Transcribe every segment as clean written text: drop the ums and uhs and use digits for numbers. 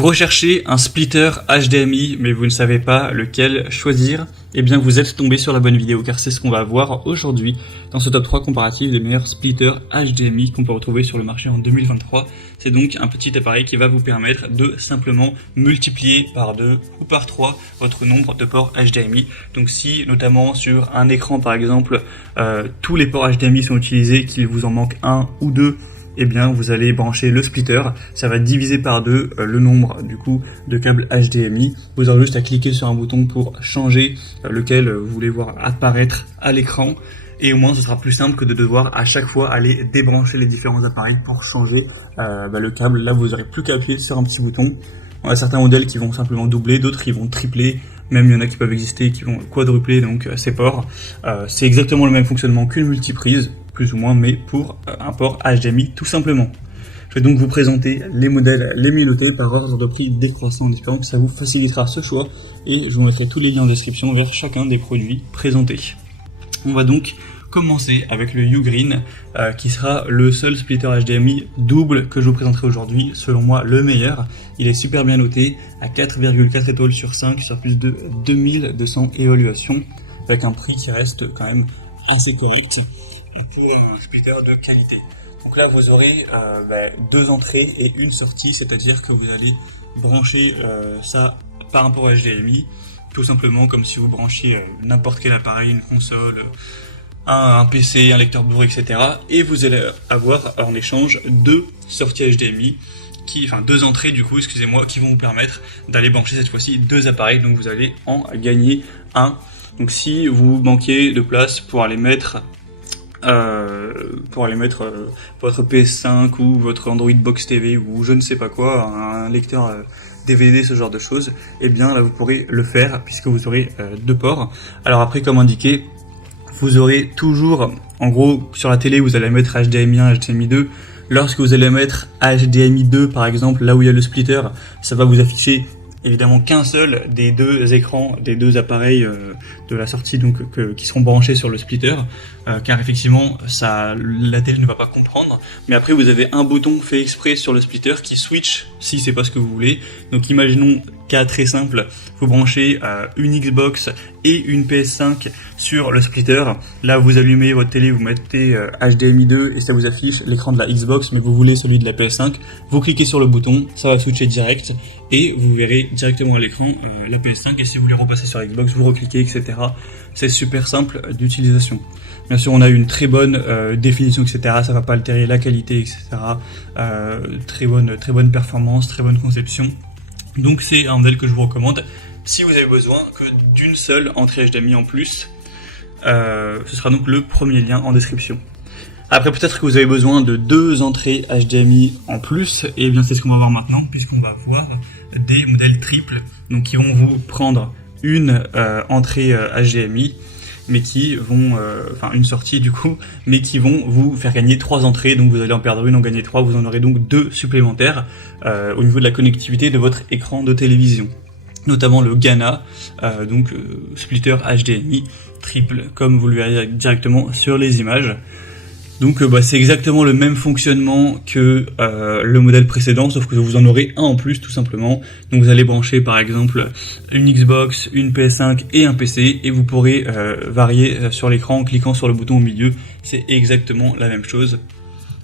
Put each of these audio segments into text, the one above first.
Vous recherchez un splitter HDMI, mais vous ne savez pas lequel choisir, eh bien vous êtes tombé sur la bonne vidéo, car c'est ce qu'on va voir aujourd'hui dans ce top 3 comparatif des meilleurs splitters HDMI qu'on peut retrouver sur le marché en 2023. C'est donc un petit appareil qui va vous permettre de simplement multiplier par 2 ou par 3 votre nombre de ports HDMI. Donc si notamment sur un écran par exemple, tous les ports HDMI sont utilisés, qu'il vous en manque un ou deux, eh bien vous allez brancher le splitter, ça va diviser par 2 le nombre du coup de câbles HDMI. Vous aurez juste à cliquer sur un bouton pour changer lequel vous voulez voir apparaître à l'écran, et au moins ce sera plus simple que de devoir à chaque fois aller débrancher les différents appareils pour changer le câble. Là vous aurez plus qu'à appuyer sur un petit bouton. On a certains modèles qui vont simplement doubler, d'autres qui vont tripler, même il y en a qui peuvent exister qui vont quadrupler donc ces ports. C'est exactement le même fonctionnement qu'une multiprise, plus ou moins, mais pour un port HDMI tout simplement. Je vais donc vous présenter les modèles, les milotés par ordre de prix décroissant, en espérant que ça vous facilitera ce choix, et je vous mettrai tous les liens en description vers chacun des produits présentés. On va donc commencer avec le Ugreen, qui sera le seul splitter HDMI double que je vous présenterai aujourd'hui, selon moi le meilleur. Il est super bien noté à 4,4 étoiles sur 5 sur plus de 2200 évaluations, avec un prix qui reste quand même assez correct et pour un splitter de qualité. Donc là vous aurez deux entrées et une sortie, c'est-à-dire que vous allez brancher ça par un port HDMI, tout simplement comme si vous branchiez n'importe quel appareil, une console, un PC, un lecteur Blu-ray, etc. Et vous allez avoir en échange deux sorties HDMI, deux entrées du coup, excusez-moi, qui vont vous permettre d'aller brancher cette fois-ci deux appareils, donc vous allez en gagner un. Donc si vous manquiez de place pour aller mettre votre PS5 ou votre Android Box TV ou je ne sais pas quoi, un lecteur DVD, ce genre de choses, et bien là vous pourrez le faire puisque vous aurez deux ports. Alors après, comme indiqué, vous aurez toujours, en gros, sur la télé vous allez mettre HDMI 1, HDMI 2. Lorsque vous allez mettre HDMI 2 par exemple, là où il y a le splitter, ça va vous afficher évidemment qu'un seul des deux écrans, des deux appareils de la sortie donc qui seront branchés sur le splitter, car effectivement la télé ne va pas comprendre. Mais après vous avez un bouton fait exprès sur le splitter qui switch si c'est pas ce que vous voulez. Donc imaginons cas très simple, vous branchez une Xbox et une PS5 sur le splitter. Là vous allumez votre télé, vous mettez HDMI 2 et ça vous affiche l'écran de la Xbox, mais vous voulez celui de la PS5. Vous cliquez sur le bouton, ça va switcher direct et vous verrez directement à l'écran la PS5, et si vous voulez repasser sur Xbox, vous recliquez, etc. C'est super simple d'utilisation. Bien sûr, on a une très bonne définition, etc. Ça va pas altérer la qualité, etc. Très bonne performance, très bonne conception. Donc c'est un modèle que je vous recommande. Si vous avez besoin que d'une seule entrée HDMI en plus, ce sera donc le premier lien en description. Après, peut-être que vous avez besoin de deux entrées HDMI en plus, et bien c'est ce qu'on va voir maintenant, puisqu'on va voir des modèles triples, donc qui vont vous prendre une entrée HDMI, mais qui vont, une sortie du coup, mais qui vont vous faire gagner 3 entrées, donc vous allez en perdre une, en gagner 3, vous en aurez donc 2 supplémentaires au niveau de la connectivité de votre écran de télévision. Notamment le Gana, splitter HDMI triple, comme vous le verrez directement sur les images. Donc c'est exactement le même fonctionnement que le modèle précédent, sauf que vous en aurez un en plus tout simplement. Donc vous allez brancher par exemple une Xbox, une PS5 et un PC, et vous pourrez varier sur l'écran en cliquant sur le bouton au milieu. C'est exactement la même chose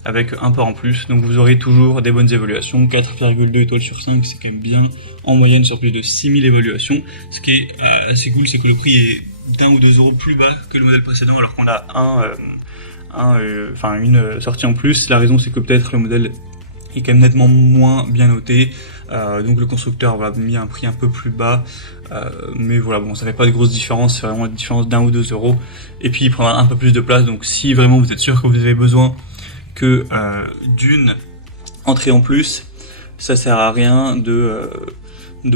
avec un port en plus. Donc vous aurez toujours des bonnes évaluations, 4,2 étoiles sur 5, c'est quand même bien, en moyenne sur plus de 6000 évaluations. Ce qui est assez cool, c'est que le prix est d'1 ou 2 euros plus bas que le modèle précédent, alors qu'on a une sortie en plus. La raison, c'est que peut-être le modèle est quand même nettement moins bien noté, donc le constructeur a mis un prix un peu plus bas, mais voilà, bon, ça fait pas de grosse différence, c'est vraiment une différence d'1 ou 2 euros, et puis il prendra un peu plus de place. Donc si vraiment vous êtes sûr que vous avez besoin que d'une entrée en plus, ça sert à rien de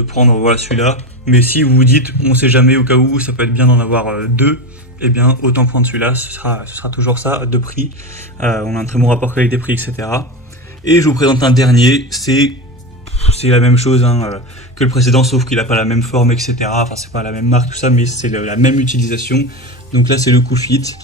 prendre celui-là. Mais si vous vous dites on sait jamais, au cas où ça peut être bien d'en avoir deux, eh bien autant prendre celui-là, ce sera toujours ça de prix. On a un très bon rapport qualité-prix, etc. Et je vous présente un dernier, c'est la même chose que le précédent, sauf qu'il n'a pas la même forme, etc. Enfin, c'est pas la même marque, tout ça, mais c'est la même utilisation. Donc là c'est le QFIT,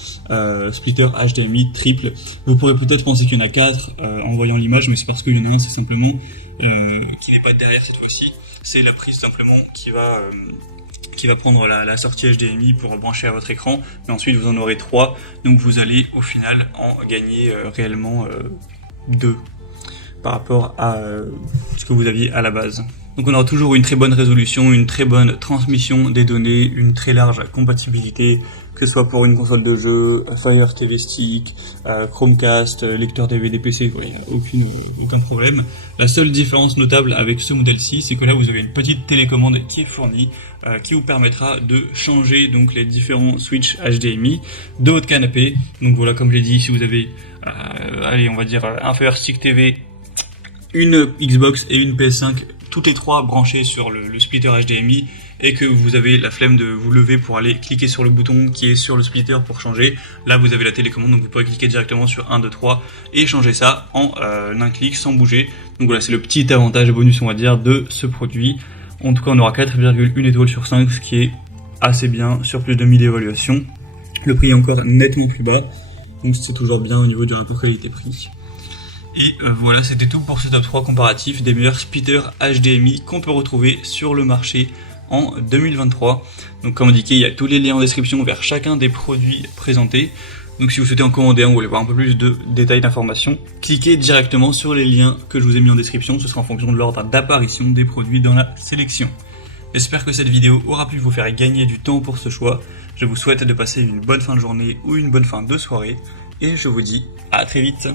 splitter HDMI triple. Vous pourrez peut-être penser qu'il y en a 4 en voyant l'image, mais c'est parce qu'il y en a un, c'est simplement qui n'est pas derrière cette fois-ci. C'est la prise simplement qui va prendre la sortie HDMI pour brancher à votre écran, mais ensuite vous en aurez 3, donc vous allez au final en gagner réellement 2 par rapport à ce que vous aviez à la base. Donc on aura toujours une très bonne résolution, une très bonne transmission des données, une très large compatibilité, que ce soit pour une console de jeu, Fire TV Stick, Chromecast, lecteur DVD PC, il n'y a aucun problème. La seule différence notable avec ce modèle-ci, c'est que là vous avez une petite télécommande qui est fournie, qui vous permettra de changer donc les différents switches HDMI de votre canapé. Donc voilà, comme j'ai dit, si vous avez, allez, on va dire un Fire Stick TV, une Xbox et une PS5, toutes les 3 branchées sur le splitter HDMI, et que vous avez la flemme de vous lever pour aller cliquer sur le bouton qui est sur le splitter pour changer, là vous avez la télécommande, donc vous pourrez cliquer directement sur 1, 2, 3 et changer ça en un clic sans bouger. Donc voilà, c'est le petit avantage et bonus on va dire de ce produit. En tout cas on aura 4,1 étoiles sur 5, ce qui est assez bien sur plus de 1000 évaluations. Le prix est encore nettement plus bas, donc c'est toujours bien au niveau du rapport qualité-prix. Et voilà, c'était tout pour ce top 3 comparatif des meilleurs splitters HDMI qu'on peut retrouver sur le marché en 2023. Donc comme indiqué, il y a tous les liens en description vers chacun des produits présentés. Donc si vous souhaitez en commander un ou voulez voir un peu plus de détails d'informations, cliquez directement sur les liens que je vous ai mis en description, ce sera en fonction de l'ordre d'apparition des produits dans la sélection. J'espère que cette vidéo aura pu vous faire gagner du temps pour ce choix. Je vous souhaite de passer une bonne fin de journée ou une bonne fin de soirée, et je vous dis à très vite.